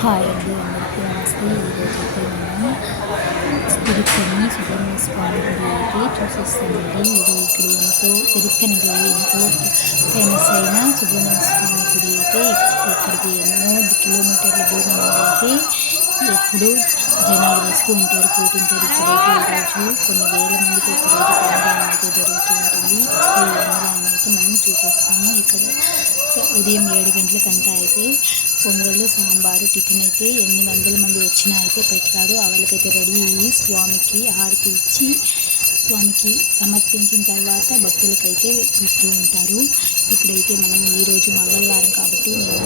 Hi అండి అందరికీ నమస్తే ఈరోజు అయితే మనం తిరుత్తని సుబ్రహ్మణ్య స్వామి గుడి అయితే చూసేస్తామండి ఇది ఇక్కడ ఎంతో తిరుక్కనిలో ఎంతో ఫేమస్ అయిన సుబ్రహ్మణ్య స్వామి గుడి అయితే ఇక్కడికి ఎన్నో కిలోమీటర్ల దూరం అయితే ఎప్పుడు జనాలు వస్తూ ఉంటారు పోతుంటారు ఇక్కడైతే ఈరోజు కొన్ని వేల మందికి ఒక రోజు అయితే జరుగుతూ ఉంటుంది వస్తే ఈ అన్నదానం అయితే మనం చూసేస్తాము ఇక్కడ ఉదయం ఏడు గంటలకంతా అయితే పొంగళ్ళు సాంబారు టిఫిన్ అయితే ఎన్ని వందల మంది వచ్చినా అయితే పెట్టారు వాళ్ళకైతే రెడీ అయ్యి స్వామికి హారతి ఇచ్చి స్వామికి సమర్పించిన తర్వాత భక్తులకైతే ఇస్తూ ఉంటారు. ఇప్పుడైతే మనం ఈరోజు మంగళవారం కాబట్టి నేను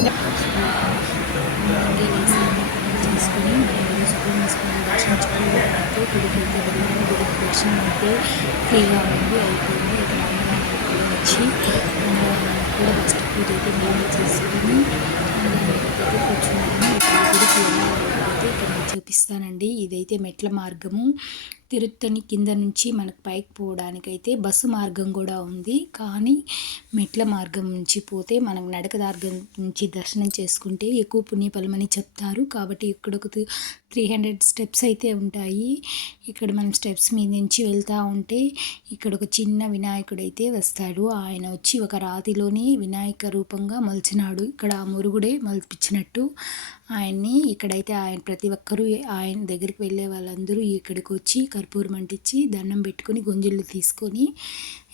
చేసుకుని మనం సుబ్రహ్మణ్య స్వామి దర్శించుకోవడానికి గుడికి అయితే వెళ్ళాము గుడికి దర్శనం అయితే ఫ్రీగా ఉంది అయిపోయింది. ఇక్కడ అన్నదానం వచ్చి కూడా ఫస్ట్ పూజ అయితే మేము చేసుకుని చూపిస్తానండి. ఇదైతే మెట్ల మార్గము. తిరుత్తని కింద నుంచి మనకు పైకి పోవడానికైతే బస్సు మార్గం కూడా ఉంది. కానీ మెట్ల మార్గం నుంచి పోతే మనం నడక మార్గం నుంచి దర్శనం చేసుకుంటే ఎక్కువ పుణ్యఫలమని చెప్తారు. కాబట్టి ఇక్కడ ఒక త్రీ హండ్రెడ్ స్టెప్స్ అయితే ఉంటాయి. ఇక్కడ మనం స్టెప్స్ మీద నుంచి వెళ్తూ ఉంటే ఇక్కడ ఒక చిన్న వినాయకుడు అయితే వస్తాడు. ఆయన వచ్చి ఒక రాతిలోని వినాయక రూపంగా మలిచినాడు. ఇక్కడ ఆ మురుగుడే మలిపించినట్టు ఆయన్ని ఇక్కడైతే ఆయన ప్రతి ఒక్కరూ ఆయన దగ్గరికి వెళ్ళే వాళ్ళందరూ ఇక్కడికి వచ్చి కర్పూరం అంటించి దండం పెట్టుకొని గొంజులు తీసుకొని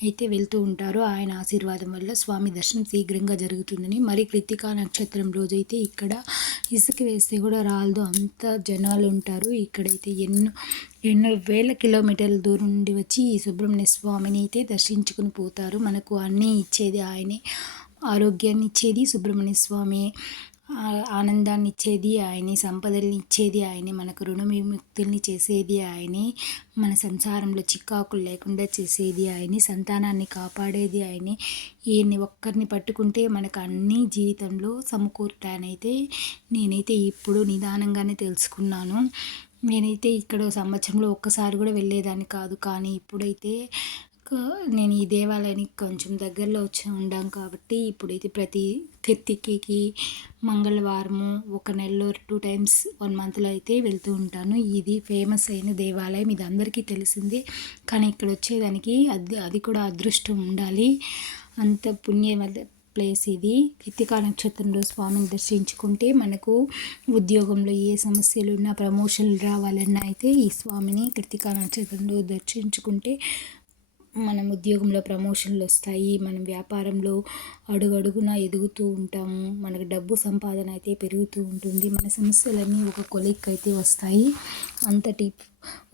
అయితే వెళ్తూ ఉంటారు ఆయన ఆశీర్వాదం వల్ల స్వామి దర్శనం శీఘ్రంగా జరుగుతుందని. మరి కృతికా నక్షత్రం రోజైతే ఇక్కడ ఇసుక వేస్తే కూడా రాలదు. అంత జనాలు ఉంటారు. ఇక్కడైతే ఎన్నో ఎన్నో వేల కిలోమీటర్ల దూరం నుండి వచ్చి ఈ సుబ్రహ్మణ్య స్వామిని అయితే దర్శించుకుని పోతారు. మనకు అన్నీ ఇచ్చేది ఆయనే. ఆరోగ్యాన్ని ఇచ్చేది సుబ్రహ్మణ్య స్వామి. ఆనందాన్ని ఇచ్చేది ఆయనే సంపదల్ని ఇచ్చేది ఆయనే మనకు రుణ విముక్తుల్ని చేసేది ఆయనే మన సంసారంలో చిక్కాకులు లేకుండా చేసేది ఆయనే సంతానాన్ని కాపాడేది ఆయనే. ఈయన్ని ఒక్కరిని పట్టుకుంటే మనకు అన్ని జీవితంలో సమకూరుతానైతే నేనైతే ఇప్పుడు నిదానంగానే తెలుసుకున్నాను. నేనైతే ఇక్కడ సంవత్సరంలో ఒక్కసారి కూడా వెళ్ళేదాన్ని కాదు. కానీ ఇప్పుడైతే నేను ఈ దేవాలయానికి కొంచెం దగ్గరలో వచ్చి ఉండాం కాబట్టి ఇప్పుడైతే ప్రతి కిర్తికి మంగళవారము ఒక నెలలో టూ టైమ్స్ వన్ మంత్లో అయితే వెళ్తూ ఉంటాను. ఇది ఫేమస్ అయిన దేవాలయం. ఇది అందరికీ తెలిసిందే. కానీ ఇక్కడ వచ్చేదానికి అది అది కూడా అదృష్టం ఉండాలి. అంత పుణ్య ప్లేస్ ఇది. కృతికా నక్షత్రంలో స్వామిని దర్శించుకుంటే మనకు ఉద్యోగంలో ఏ సమస్యలు ఉన్నా ప్రమోషన్లు రావాలన్నా అయితే ఈ స్వామిని కృతికా నక్షత్రంలో దర్శించుకుంటే మనం ఉద్యోగంలో ప్రమోషన్లు వస్తాయి మనం వ్యాపారంలో అడుగడుగునా ఎదుగుతూ ఉంటాము మనకు డబ్బు సంపాదన అయితే పెరుగుతూ ఉంటుంది మన సమస్యలన్నీ ఒక కొలిక్ అయితే వస్తాయి. అంతటి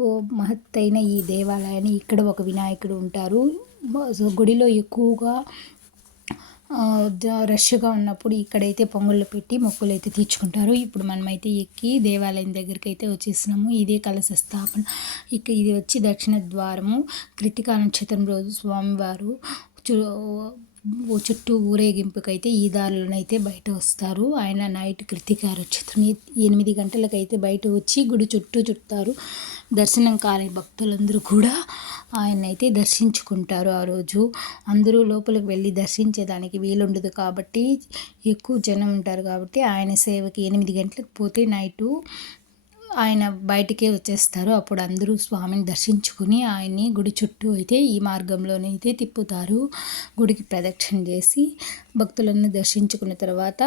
ఓ మహత్తైన ఈ దేవాలయాన్ని ఇక్కడ ఒక వినాయకుడు ఉంటారు. గుడిలో ఎక్కువగా రష్గా ఉన్నప్పుడు ఇక్కడైతే పొంగళ్ళు పెట్టి మొక్కులు అయితే తీర్చుకుంటారు. ఇప్పుడు మనమైతే ఎక్కి దేవాలయం దగ్గరికి అయితే వచ్చేసినాము. ఇదే కలశ స్థాపన. ఇక ఇది వచ్చి దక్షిణ ద్వారము. కృతికా నక్షత్రం రోజు స్వామివారు చూ చుట్టూ ఊరేగింపుకైతే ఈ దారిలోనైతే బయట వస్తారు. ఆయన నైట్ కృతికా నక్షత్రం ఎనిమిది గంటలకైతే బయట వచ్చి గుడి చుట్టూ చుట్టారు. దర్శనం కాని భక్తులందరూ కూడా ఆయన అయితే దర్శించుకుంటారు ఆ రోజు. అందరూ లోపలికి వెళ్ళి దర్శించేదానికి వీలుండదు కాబట్టి ఎక్కువ జనం ఉంటారు కాబట్టి ఆయన సేవకి ఎనిమిది గంటలకు పోతే నైటు ఆయన బయటికే వచ్చేస్తారు. అప్పుడు అందరూ స్వామిని దర్శించుకుని ఆయన్ని గుడి చుట్టూ అయితే ఈ మార్గంలోనే అయితే తిప్పుతారు. గుడికి ప్రదక్షిణ చేసి భక్తులను దర్శించుకున్న తర్వాత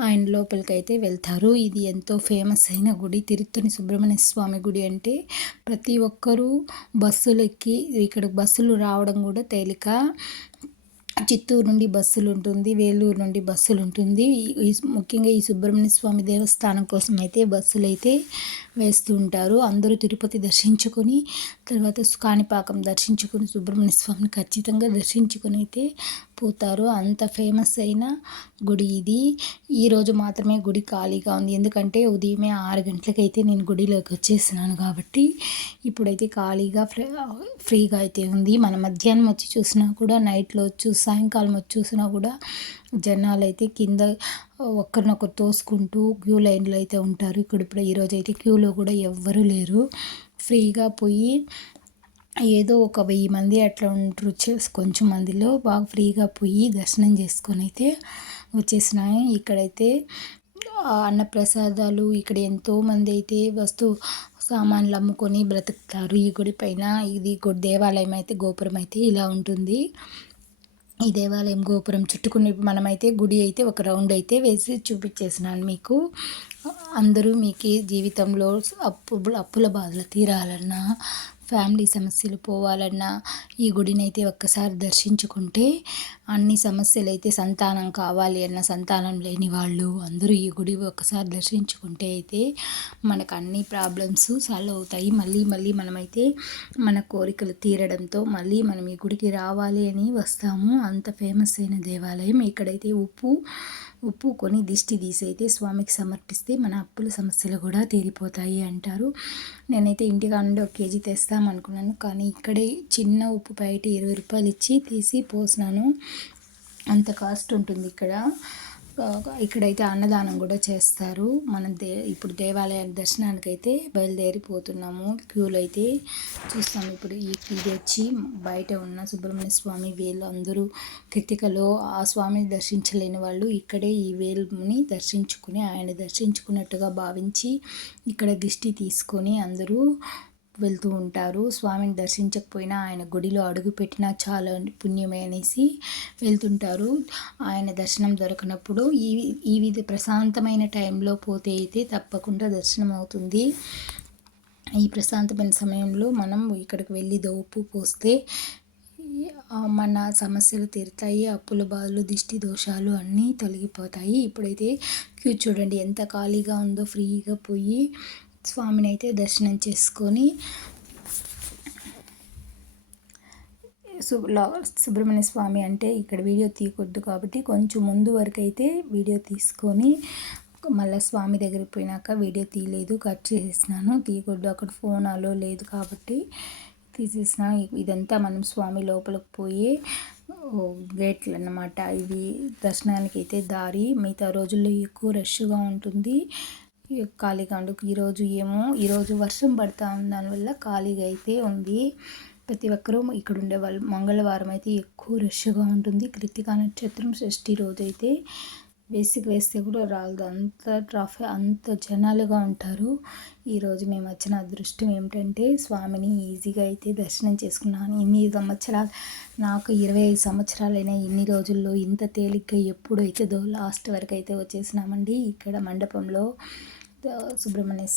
ఆయన లోపలికి అయితే వెళ్తారు. ఇది ఎంతో ఫేమస్ అయిన గుడి. తిరుత్తని సుబ్రహ్మణ్య స్వామి గుడి అంటే ప్రతి ఒక్కరూ బస్సులు ఎక్కి ఇక్కడ బస్సులు రావడం కూడా తేలిక. చిత్తూరు నుండి బస్సులు ఉంటుంది వేలూరు నుండి బస్సులు ఉంటుంది. ముఖ్యంగా ఈ సుబ్రహ్మణ్య స్వామి దేవస్థానం కోసం అయితే బస్సులు అయితే వేస్తూ ఉంటారు. అందరూ తిరుపతి దర్శించుకొని తర్వాత కాణిపాకం దర్శించుకొని సుబ్రహ్మణ్య స్వామిని ఖచ్చితంగా దర్శించుకొని అయితే పోతారు అంత ఫేమస్ అయిన గుడి ఇది. ఈరోజు మాత్రమే గుడి ఖాళీగా ఉంది. ఎందుకంటే ఉదయమే ఆరు గంటలకైతే నేను గుడిలోకి వచ్చేసినాను కాబట్టి ఇప్పుడైతే ఖాళీగా ఫ్రీగా అయితే ఉంది. మన మధ్యాహ్నం వచ్చి చూసినా కూడా నైట్లో వచ్చి సాయంకాలం వచ్చి చూసినా కూడా జనాలు అయితే కింద ఒకరినొకరు తోసుకుంటూ క్యూ లైన్లో అయితే ఉంటారు. ఇక్కడ ఇప్పుడు ఈరోజు అయితే క్యూలో కూడా ఎవ్వరూ లేరు. ఫ్రీగా పోయి ఏదో ఒక వెయ్యి మంది అట్లా ఉంటారు కొంచెం మందిలో బాగా ఫ్రీగా పోయి దర్శనం చేసుకొని అయితే వచ్చేసినాయి. ఇక్కడైతే అన్నప్రసాదాలు ఇక్కడ ఎంతోమంది అయితే వస్తు సామాన్లు అమ్ముకొని బ్రతుకుతారు. ఈ గుడి పైన ఇది గుడి దేవాలయం అయితే గోపురం అయితే ఇలా ఉంటుంది. ఈ దేవాలయం గోపురం చుట్టుకుని మనమైతే గుడి అయితే ఒక రౌండ్ అయితే వేసి చూపించేసినాను మీకు. అందరూ మీకు జీవితంలో అప్పు అప్పుల బాధలు తీరాలన్నా ఫ్యామిలీ సమస్యలు పోవాలన్నా ఈ గుడిని అయితే ఒక్కసారి దర్శించుకుంటే అన్ని సమస్యలు అయితే సంతానం కావాలి అన్న సంతానం లేని వాళ్ళు అందరూ ఈ గుడి ఒక్కసారి దర్శించుకుంటే అయితే మనకు అన్ని ప్రాబ్లమ్స్ సాల్వ్ అవుతాయి. మళ్ళీ మళ్ళీ మనమైతే మన కోరికలు తీరడంతో మళ్ళీ మనం ఈ గుడికి రావాలి అని వస్తాము. అంత ఫేమస్ అయిన దేవాలయం. ఇక్కడైతే ఉప్పు ఉప్పు కొని దిష్టి తీసి అయితే స్వామికి సమర్పిస్తే మన అప్పుల సమస్యలు కూడా తీరిపోతాయి అంటారు. నేనైతే ఇంటికా నుండి ఒక కేజీ తెస్తామనుకున్నాను కానీ ఇక్కడే చిన్న ఉప్పు బయట ఇరవై రూపాయలు ఇచ్చి తీసి పోసినాను. అంత కాస్ట్ ఉంటుంది ఇక్కడ. ఇక్కడైతే అన్నదానం కూడా చేస్తారు. మనం దే ఇప్పుడు దేవాలయ దర్శనానికి అయితే బయలుదేరిపోతున్నాము. క్యూలు అయితే చూస్తాము ఇప్పుడు ఈ ఇది వచ్చి బయట ఉన్న సుబ్రహ్మణ్య స్వామి వేలు అందరూ కృతికలో ఆ స్వామిని దర్శించలేని వాళ్ళు ఇక్కడే ఈ వేలుని దర్శించుకుని ఆయన దర్శించుకున్నట్టుగా భావించి ఇక్కడ దిష్టి తీసుకొని అందరూ వెళ్తూ ఉంటారు. స్వామిని దర్శించకపోయినా ఆయన గుడిలో అడుగు పెట్టినా చాలా పుణ్యమే అనేసి వెళ్తుంటారు. ఆయన దర్శనం దొరకనప్పుడు ఈ ఈ విధి ప్రశాంతమైన టైంలో పోతే అయితే తప్పకుండా దర్శనం అవుతుంది. ఈ ప్రశాంతమైన సమయంలో మనం ఇక్కడికి వెళ్ళి దోపు పోస్తే మన సమస్యలు తీరుతాయి. అప్పుల బాధలు దిష్టి దోషాలు అన్నీ తొలగిపోతాయి. ఇప్పుడైతే క్యూ చూడండి. ఎంత ఖాళీగా ఉందో ఫ్రీగా పోయి స్వామిని అయితే దర్శనం చేసుకొని సుబ్రహ్మణ్య స్వామి అంటే ఇక్కడ వీడియో తీయకూడదు కాబట్టి కొంచెం ముందు వరకు అయితే వీడియో తీసుకొని మళ్ళీ స్వామి దగ్గరికి పోయినాక వీడియో తీయలేదు కట్ చేసేసినాను. తీయకూడదు అక్కడ ఫోన్ అలో లేదు కాబట్టి తీసేసిన. ఇదంతా మనం స్వామి లోపలికి పోయి గేట్లు అన్నమాట. ఇవి దర్శనానికి అయితే దారి. మిగతా రోజుల్లో ఎక్కువ రష్గా ఉంటుంది. ఖాళీగా ఉండు. ఈరోజు ఏమో ఈరోజు వర్షం పడతా ఉంది. దానివల్ల ఖాళీగా అయితే ఉంది. ప్రతి ఒక్కరూ ఇక్కడ ఉండే వాళ్ళు మంగళవారం అయితే ఎక్కువ రష్గా ఉంటుంది. కృతికా నక్షత్రం షష్ఠి రోజు అయితే వేసికి వేస్తే కూడా రాదు అంత ట్రాఫిక్ అంత జనాలుగా ఉంటారు. ఈరోజు మేము వచ్చిన అదృష్టం ఏమిటంటే స్వామిని ఈజీగా అయితే దర్శనం చేసుకున్నాను. ఇన్ని సంవత్సరాలు నాకు ఇరవై ఐదు సంవత్సరాలైనా ఇన్ని రోజుల్లో ఇంత తేలిగ్గా ఎప్పుడైతే దో లాస్ట్ వరకు అయితే వచ్చేసినామండి. ఇక్కడ మండపంలో సుబ్రహ్మణ్య